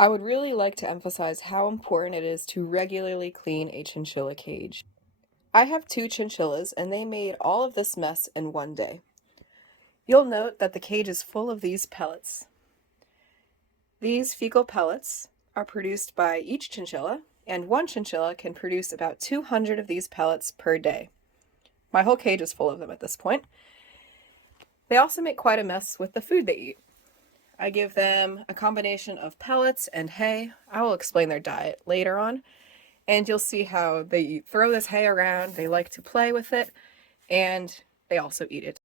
I would really like to emphasize how important it is to regularly clean a chinchilla cage. I have two chinchillas and they made all of this mess in one day. You'll note that the cage is full of these pellets. These fecal pellets are produced by each chinchilla, and one chinchilla can produce about 200 of these pellets per day. My whole cage is full of them at this point. They also make quite a mess with the food they eat. I give them a combination of pellets and hay. I will explain their diet later on, and you'll see how they throw this hay around, they like to play with it, and they also eat it.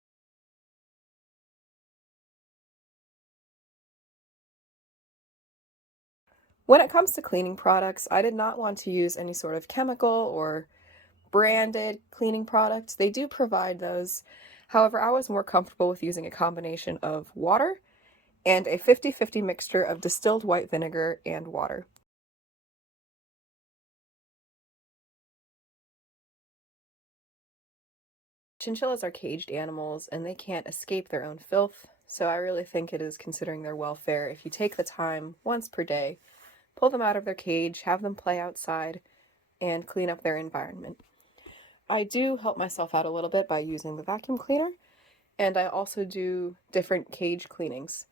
When it comes to cleaning products, I did not want to use any sort of chemical or branded cleaning products. They do provide those. However, I was more comfortable with using a combination of water and a 50-50 mixture of distilled white vinegar and water. Chinchillas are caged animals and they can't escape their own filth, so I really think it is considering their welfare if you take the time once per day, pull them out of their cage, have them play outside, and clean up their environment. I do help myself out a little bit by using the vacuum cleaner, and I also do different cage cleanings.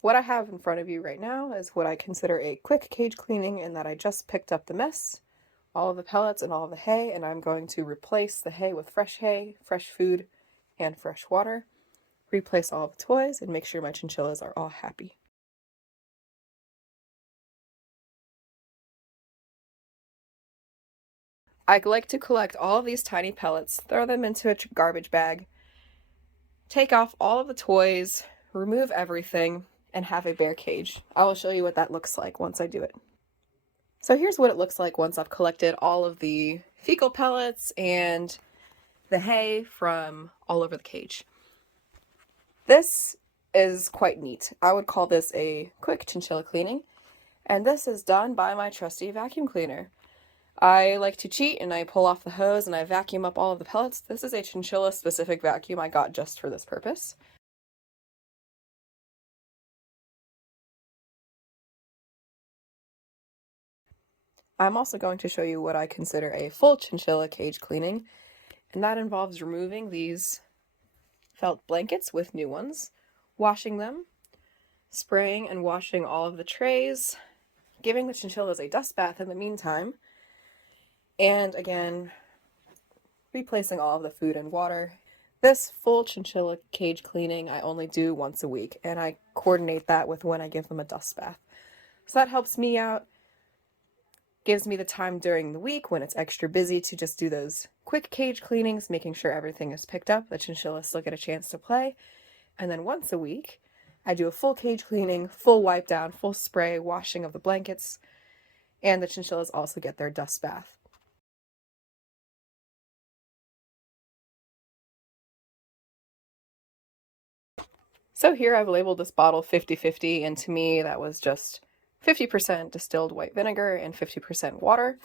What I have in front of you right now is what I consider a quick cage cleaning in that I just picked up the mess, all of the pellets and all of the hay, and I'm going to replace the hay with fresh hay, fresh food, and fresh water, replace all of the toys, and make sure my chinchillas are all happy. I like to collect all of these tiny pellets, throw them into a garbage bag, take off all of the toys, remove everything, and have a bare cage. I will show you what that looks like once I do it. So here's what it looks like once I've collected all of the fecal pellets and the hay from all over the cage. This is quite neat. I would call this a quick chinchilla cleaning, and this is done by my trusty vacuum cleaner. I like to cheat and I pull off the hose and I vacuum up all of the pellets. This is a chinchilla specific vacuum I got just for this purpose. I'm also going to show you what I consider a full chinchilla cage cleaning, and that involves removing these felt blankets with new ones, washing them, spraying and washing all of the trays, giving the chinchillas a dust bath in the meantime, and again, replacing all of the food and water. This full chinchilla cage cleaning I only do once a week, and I coordinate that with when I give them a dust bath. So that helps me out, gives me the time during the week when it's extra busy to just do those quick cage cleanings, making sure everything is picked up, the chinchillas still get a chance to play. And then once a week, I do a full cage cleaning, full wipe down, full spray, washing of the blankets, and the chinchillas also get their dust bath. So here I've labeled this bottle 50-50, and to me that was just 50% distilled white vinegar and 50% water.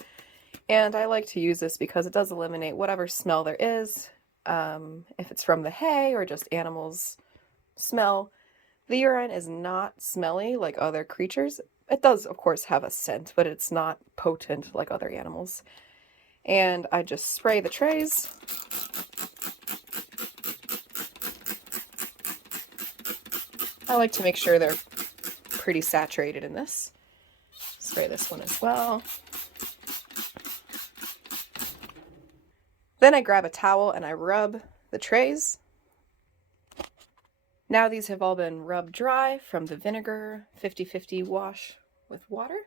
And I like to use this because it does eliminate whatever smell there is, if it's from the hay or just animals' smell. The urine is not smelly like other creatures. It does, of course, have a scent, but it's not potent like other animals. And I just spray the trays. I like to make sure they're pretty saturated in this. Spray this one as well. Then I grab a towel and I rub the trays. Now these have all been rubbed dry from the vinegar 50-50 wash with water.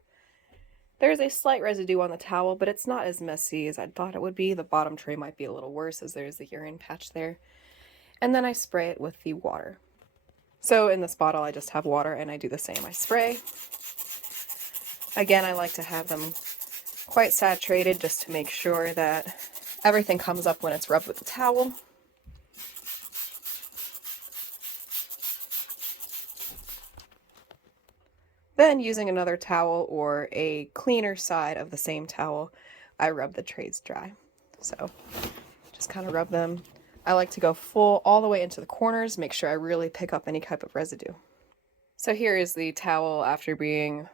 There's a slight residue on the towel, but it's not as messy as I thought it would be. The bottom tray might be a little worse as there's the urine patch there. And then I spray it with the water. So in this bottle I just have water and I do the same. I spray. Again, I like to have them quite saturated just to make sure that everything comes up when it's rubbed with the towel. Then using another towel or a cleaner side of the same towel, I rub the trays dry. So just kind of rub them. I like to go full all the way into the corners, make sure I really pick up any type of residue. So here is the towel after being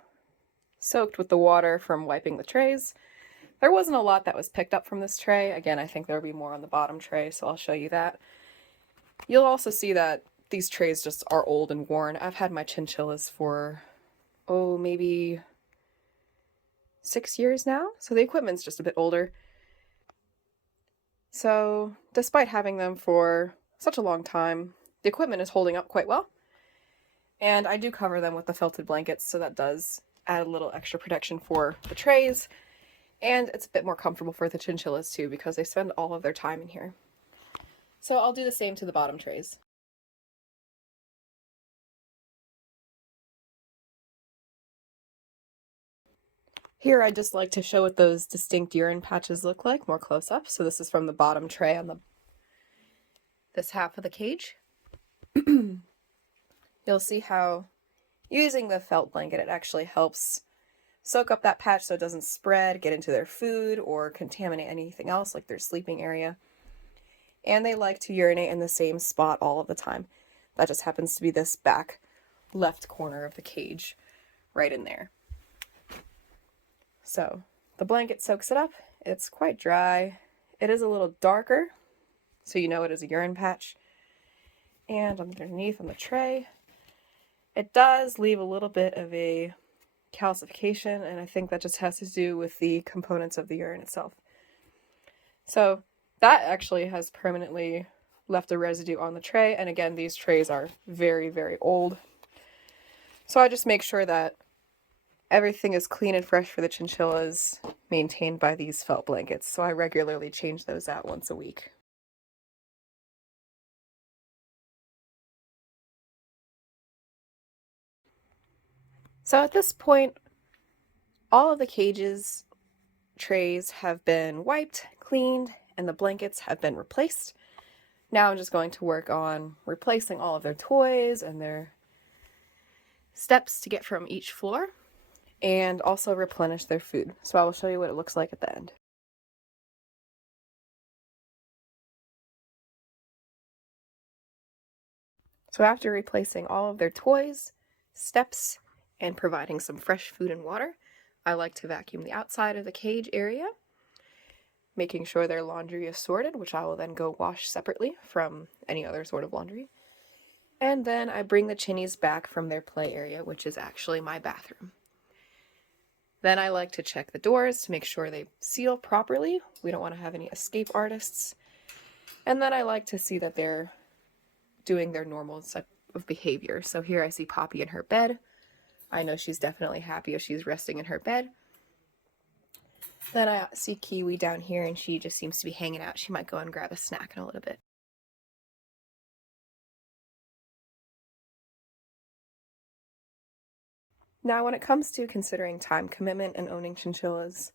soaked with the water from wiping the trays. There wasn't a lot that was picked up from this tray. Again, I think there'll be more on the bottom tray, so I'll show you that. You'll also see that these trays just are old and worn. I've had my chinchillas for, maybe 6 years now, so the equipment's just a bit older. So, despite having them for such a long time, the equipment is holding up quite well. And I do cover them with the felted blankets, so that does add a little extra protection for the trays. And it's a bit more comfortable for the chinchillas too, because they spend all of their time in here. So I'll do the same to the bottom trays. Here I'd just like to show what those distinct urine patches look like more close up. So this is from the bottom tray on this half of the cage. You'll see how using the felt blanket, it actually helps soak up that patch so it doesn't spread, get into their food, or contaminate anything else like their sleeping area. And they like to urinate in the same spot all of the time. That just happens to be this back left corner of the cage, right in there. So the blanket soaks it up. It's quite dry. It is a little darker, so you know it is a urine patch. And underneath on the tray, it does leave a little bit of a calcification, and I think that just has to do with the components of the urine itself. So that actually has permanently left a residue on the tray, and again, these trays are very, very old. So I just make sure that everything is clean and fresh for the chinchillas, maintained by these felt blankets. So I regularly change those out once a week. So at this point, all of the cages trays have been wiped, cleaned, and the blankets have been replaced. Now I'm just going to work on replacing all of their toys and their steps to get from each floor, and also replenish their food. So I will show you what it looks like at the end. So after replacing all of their toys, steps, and providing some fresh food and water, I like to vacuum the outside of the cage area, making sure their laundry is sorted, which I will then go wash separately from any other sort of laundry. And then I bring the chinnies back from their play area, which is actually my bathroom. Then I like to check the doors to make sure they seal properly. We don't want to have any escape artists. And then I like to see that they're doing their normal type of behavior. So here I see Poppy in her bed. I know she's definitely happy if she's resting in her bed. Then I see Kiwi down here, and she just seems to be hanging out. She might go and grab a snack in a little bit. Now, when it comes to considering time commitment and owning chinchillas,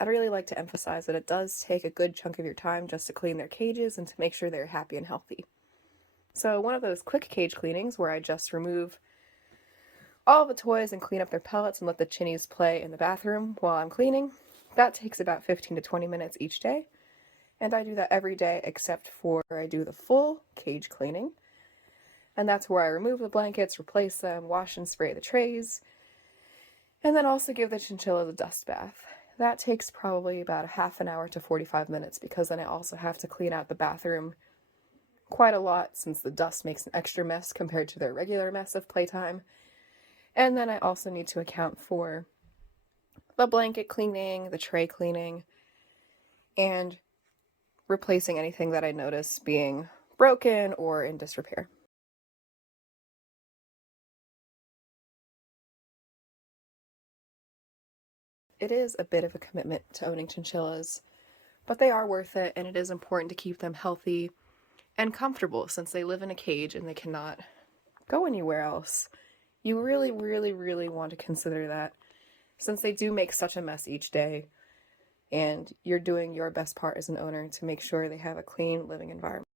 I'd really like to emphasize that it does take a good chunk of your time just to clean their cages and to make sure they're happy and healthy. So one of those quick cage cleanings where I just remove all the toys and clean up their pellets and let the chinnies play in the bathroom while I'm cleaning, that takes about 15 to 20 minutes each day. And I do that every day except for I do the full cage cleaning. And that's where I remove the blankets, replace them, wash and spray the trays, and then also give the chinchillas a dust bath. That takes probably about a half an hour to 45 minutes, because then I also have to clean out the bathroom quite a lot since the dust makes an extra mess compared to their regular mess of playtime. And then I also need to account for the blanket cleaning, the tray cleaning, and replacing anything that I notice being broken or in disrepair. It is a bit of a commitment to owning chinchillas, but they are worth it, and it is important to keep them healthy and comfortable since they live in a cage and they cannot go anywhere else. You really, really, really want to consider that, since they do make such a mess each day, and you're doing your best part as an owner to make sure they have a clean living environment.